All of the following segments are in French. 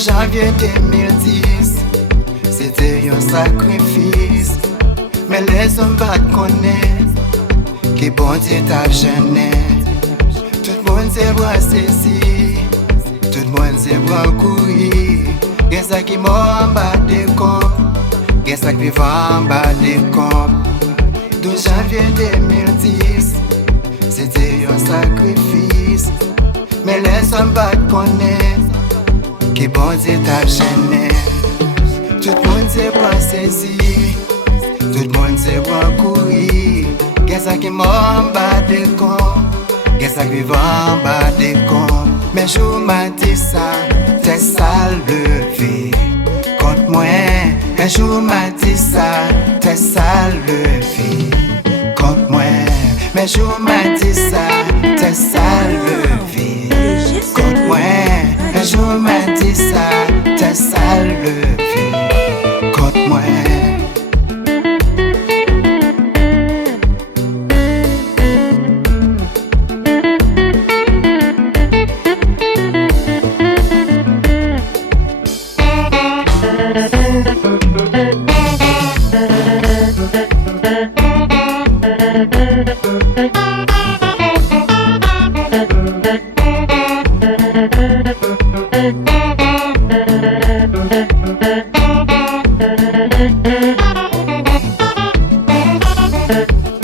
janvier 2010, c'était un sacrifice. Mais les hommes pas connaissent qui bon Dieu t'a gêné. Tout le monde s'est bras saisi, tout le monde s'est bras courir. Y'a ça qui mort en bas des comptes, y'a ça qui vivant en bas des comptes. 12 janvier 2010, c'était un sacrifice. Mais les hommes pas connaissent qui bon Dieu t'a gêné. Tout le monde s'est bras saisi, tout le monde s'est bras courir. Y'a ça qui mort en bas des comptes, y'a ça qui vivant en bas des comptes. Mais je m'a dit ça, t'es sale levé contre moi. Mais je m'a dit ça, t'es sale levé contre moi. Mais je m'a dit ça, t'es sale levé contre moi. Mais je m'a dit ça, t'es sale levé contre moi.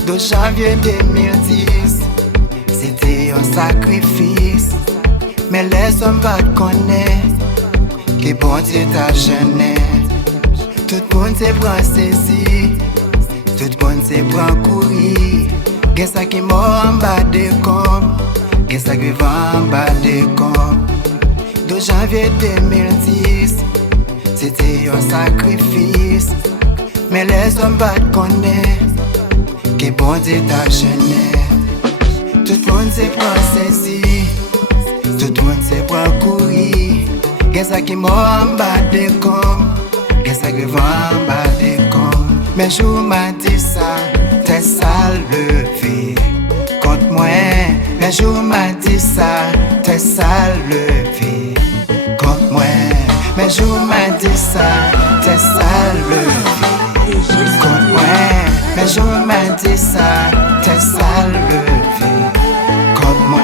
De janvier 2010, c'était un sacrifice. Mais les hommes pas connaissent qui bon Dieu t'a gêné. Tout le monde s'est bras saisi, tout le monde s'est bras courir. Qu'est-ce ça qui mort en bas des comptes, qu'est-ce ça qui va en bas des comptes. De janvier 2010, c'était un sacrifice. Mais les hommes pas connaissent qui bon Dieu t'a gêné. Tout le monde s'est bras saisi, tout le monde s'est bras courir. Qu'est-ce ça qui mort en bas des comptes, qu'est-ce ça qui va en bas des comptes. Mais je m'a dit ça, t'es sale levé contre moi. Mais je m'a dit ça, t'es sale levé contre moi. Mais je m'a dit ça, t'es sale levé contre moi. Mais je m'a dit ça, t'es sale levé contre moi.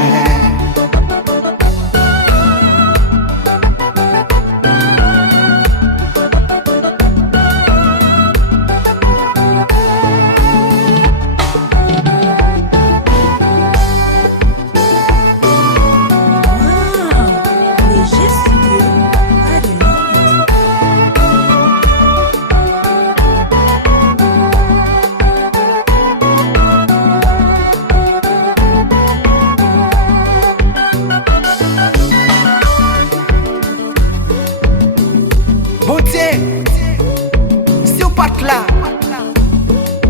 Si ou pas là,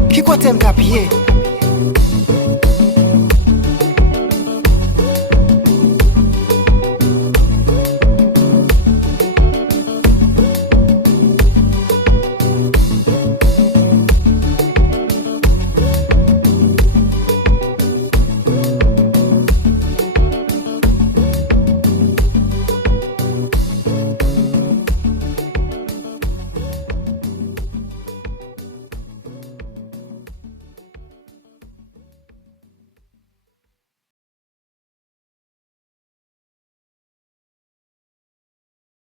qui côté m'ta pied?